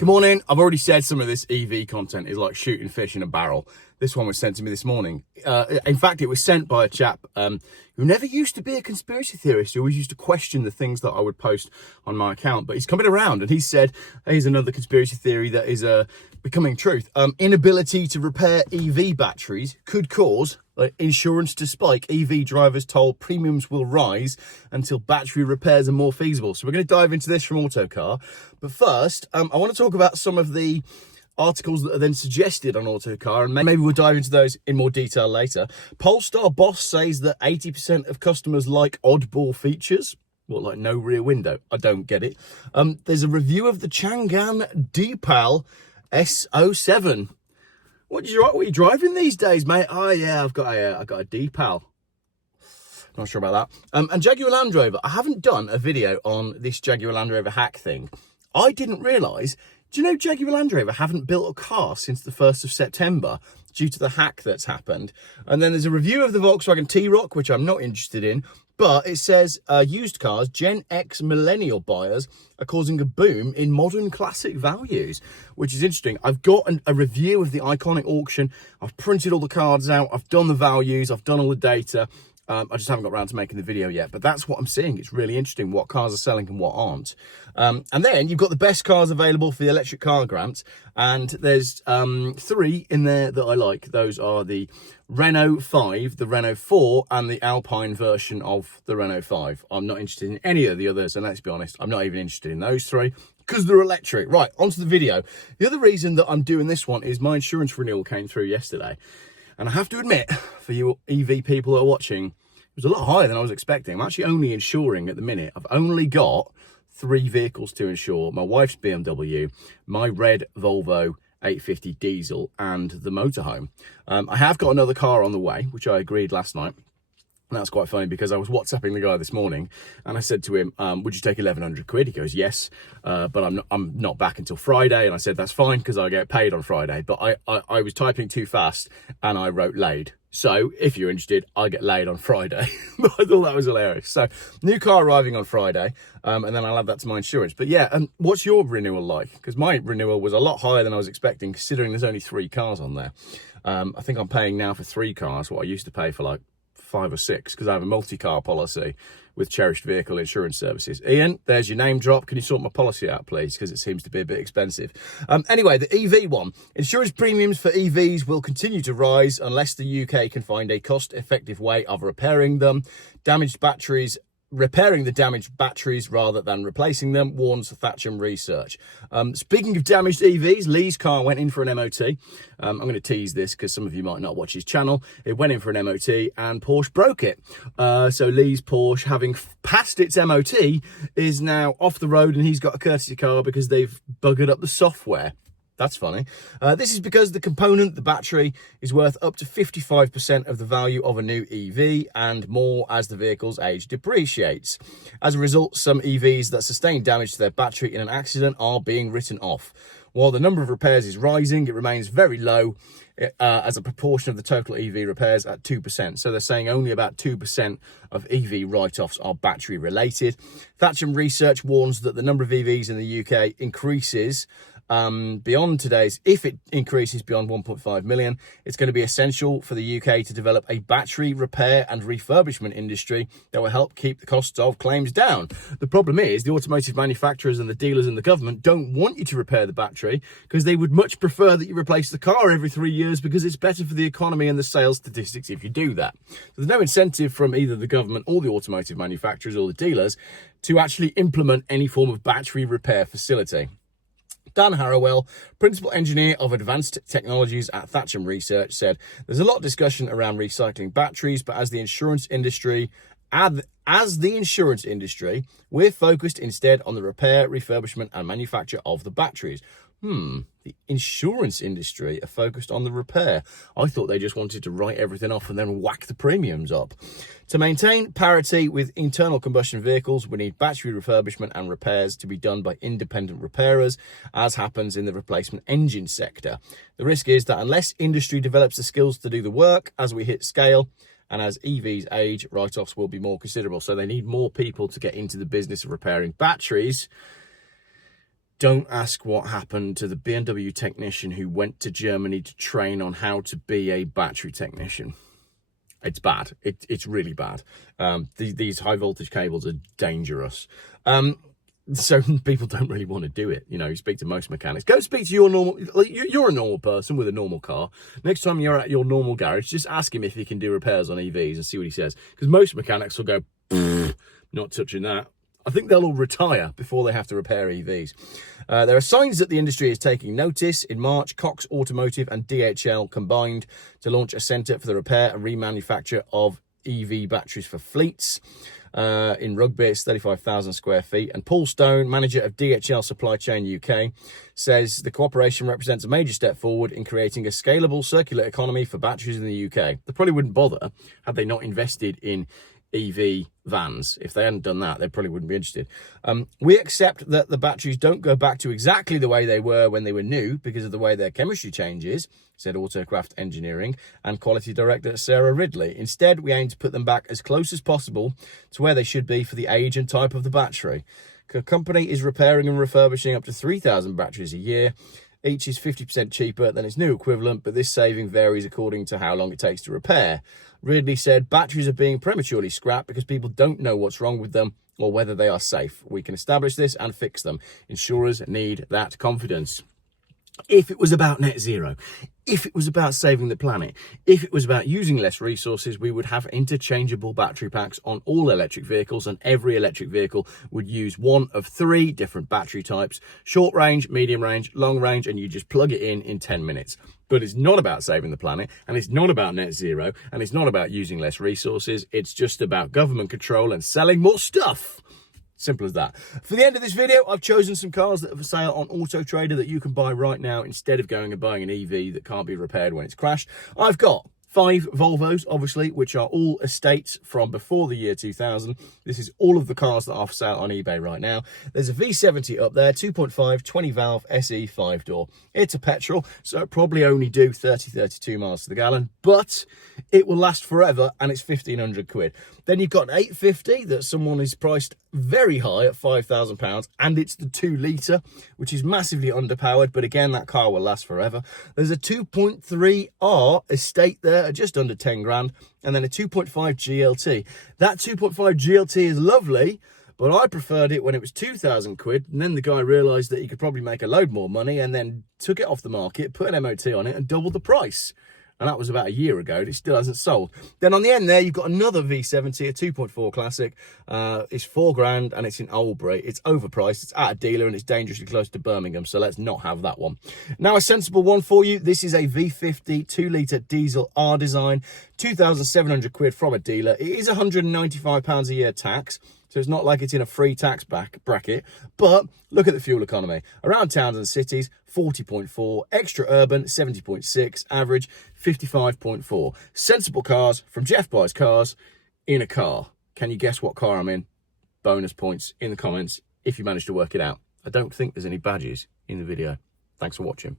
Good morning. I've already said some of this EV content is like shooting fish in a barrel. This one was sent to me this morning. In fact, it was sent by a chap who never used to be a conspiracy theorist. He always used to question the things that I would post on my account. But he's coming around and he said, here's another conspiracy theory that is becoming truth. Inability to repair EV batteries could cause insurance to spike. EV drivers told premiums will rise until battery repairs are more feasible. So we're going to dive into this from Autocar. But first, I want to talk about some of the articles that are then suggested on Autocar, and maybe we'll dive into those in more detail later. Polestar boss says that 80% of customers like oddball features. What, like no rear window? I don't get it. There's a review of the Changan Deepal S07. What are you driving these days, mate? Oh yeah, I've got a Deepal. Not sure about that. And Jaguar Land Rover. I haven't done a video on this Jaguar Land Rover hack thing. I didn't realise. Do you know Jaguar Land Rover haven't built a car since the 1st of September due to the hack that's happened? And then there's a review of the Volkswagen T-Roc, which I'm not interested in, but it says used cars, Gen X millennial buyers are causing a boom in modern classic values, which is interesting. I've got a review of the iconic auction. I've printed all the cards out. I've done the values. I've done all the data. I just haven't got around to making the video yet, but that's what I'm seeing. It's really interesting what cars are selling and what aren't. And then you've got the best cars available for the electric car grant. And there's 3 in there that I like. Those are the Renault 5, the Renault 4, and the Alpine version of the Renault 5. I'm not interested in any of the others, and let's be honest, I'm not even interested in those 3 because they're electric. Right, onto the video. The other reason that I'm doing this one is my insurance renewal came through yesterday. And I have to admit, for you EV people that are watching, it was a lot higher than I was expecting. I'm actually only insuring at the minute. I've only got 3 vehicles to insure. My wife's BMW, my red Volvo 850 diesel, and the motorhome. I have got another car on the way, which I agreed last night. And that's quite funny because I was WhatsApping the guy this morning and I said to him, would you take 1,100 quid? He goes, yes, but I'm not back until Friday. And I said, that's fine because I get paid on Friday. But I was typing too fast and I wrote laid. So if you're interested, I get laid on Friday. But I thought that was hilarious. So new car arriving on Friday, and then I'll add that to my insurance. But yeah, what's your renewal like? Because my renewal was a lot higher than I was expecting, considering there's only 3 cars on there. I think I'm paying now for 3 cars what I used to pay for like 5 or 6 because I have a multi-car policy with Cherished Vehicle Insurance Services. Ian, there's your name drop. Can you sort my policy out, please? Because it seems to be a bit expensive. Anyway, the EV one. Insurance premiums for EVs will continue to rise unless the UK can find a cost-effective way of repairing them. Repairing the damaged batteries rather than replacing them, warns Thatcham Research. Speaking of damaged EVs, Lee's car went in for an MOT. I'm going to tease this because some of you might not watch his channel. It went in for an MOT and Porsche broke it. So Lee's Porsche, having passed its MOT, is now off the road and he's got a courtesy car because they've buggered up the software. That's funny. This is because the component, the battery, is worth up to 55% of the value of a new EV and more as the vehicle's age depreciates. As a result, some EVs that sustain damage to their battery in an accident are being written off. While the number of repairs is rising, it remains very low as a proportion of the total EV repairs at 2%. So they're saying only about 2% of EV write-offs are battery related. Thatcham Research warns that the number of EVs in the UK increases beyond today's, if it increases beyond 1.5 million, it's going to be essential for the UK to develop a battery repair and refurbishment industry that will help keep the costs of claims down. The problem is the automotive manufacturers and the dealers and the government don't want you to repair the battery because they would much prefer that you replace the car every 3 years because it's better for the economy and the sales statistics if you do that. So there's no incentive from either the government or the automotive manufacturers or the dealers to actually implement any form of battery repair facility. Dan Harrowell, Principal Engineer of Advanced Technologies at Thatcham Research, said, there's a lot of discussion around recycling batteries, but as the insurance industry, we're focused instead on the repair, refurbishment and manufacture of the batteries. The insurance industry are focused on the repair. I thought they just wanted to write everything off and then whack the premiums up. To maintain parity with internal combustion vehicles, we need battery refurbishment and repairs to be done by independent repairers, as happens in the replacement engine sector. The risk is that unless industry develops the skills to do the work as we hit scale, and as EVs age, write-offs will be more considerable. So they need more people to get into the business of repairing batteries. Don't ask what happened to the BMW technician who went to Germany to train on how to be a battery technician. It's bad. It's really bad. These high voltage cables are dangerous. So people don't really want to do it. You know, you speak to most mechanics. Go speak to your normal, you're a normal person with a normal car. Next time you're at your normal garage, just ask him if he can do repairs on EVs and see what he says. Because most mechanics will go, not touching that. I think they'll all retire before they have to repair EVs. There are signs that the industry is taking notice. In March, Cox Automotive and DHL combined to launch a centre for the repair and remanufacture of EV batteries for fleets. In Rugby, it's 35,000 square feet. And Paul Stone, manager of DHL Supply Chain UK, says the cooperation represents a major step forward in creating a scalable circular economy for batteries in the UK. They probably wouldn't bother had they not invested in EV vans. If they hadn't done that, they probably wouldn't be interested. We accept that the batteries don't go back to exactly the way they were when they were new because of the way their chemistry changes, said Autocraft Engineering and Quality Director Sarah Ridley. Instead, we aim to put them back as close as possible to where they should be for the age and type of the battery. The company is repairing and refurbishing up to 3,000 batteries a year. Each is 50% cheaper than its new equivalent, but this saving varies according to how long it takes to repair. Ridley said batteries are being prematurely scrapped because people don't know what's wrong with them or whether they are safe. We can establish this and fix them. Insurers need that confidence. If it was about net zero, if it was about saving the planet, if it was about using less resources, we would have interchangeable battery packs on all electric vehicles, and every electric vehicle would use one of 3 different battery types: short range, medium range, long range, and you just plug it in 10 minutes. But it's not about saving the planet, and it's not about net zero, and it's not about using less resources. It's just about government control and selling more stuff. Simple as that. For the end of this video, I've chosen some cars that are for sale on Auto Trader that you can buy right now instead of going and buying an EV that can't be repaired when it's crashed. I've got 5 Volvos, obviously, which are all estates from before the year 2000. This is all of the cars that are for sale on eBay right now. There's a V70 up there, 2.5, 20 valve SE 5-door. It's a petrol, so it'll probably only do 32 miles to the gallon, but it will last forever, and it's 1,500 quid. Then you've got an 850 that someone is priced very high at £5,000, and it's the 2 litre, which is massively underpowered, but again, that car will last forever. There's a 2.3R estate there at just under 10 grand, and then a 2.5 GLT. That 2.5 GLT is lovely, but I preferred it when it was 2,000 quid, and then the guy realised that he could probably make a load more money and then took it off the market, put an MOT on it, and doubled the price. And that was about a year ago, and it still hasn't sold. Then on the end there, you've got another V70, a 2.4 Classic. It's 4 grand, and it's in Oldbury. It's overpriced, it's at a dealer, and it's dangerously close to Birmingham, so let's not have that one. Now, a sensible one for you. This is a V50 2-litre diesel R design, 2,700 quid from a dealer. It is £195 a year tax, so it's not like it's in a free tax bracket, but look at the fuel economy. Around towns and cities, 40.4, extra urban, 70.6, average, 55.4. Sensible cars from Geoff Buys Cars in a car. Can you guess what car I'm in? Bonus points in the comments if you manage to work it out. I don't think there's any badges in the video. Thanks for watching.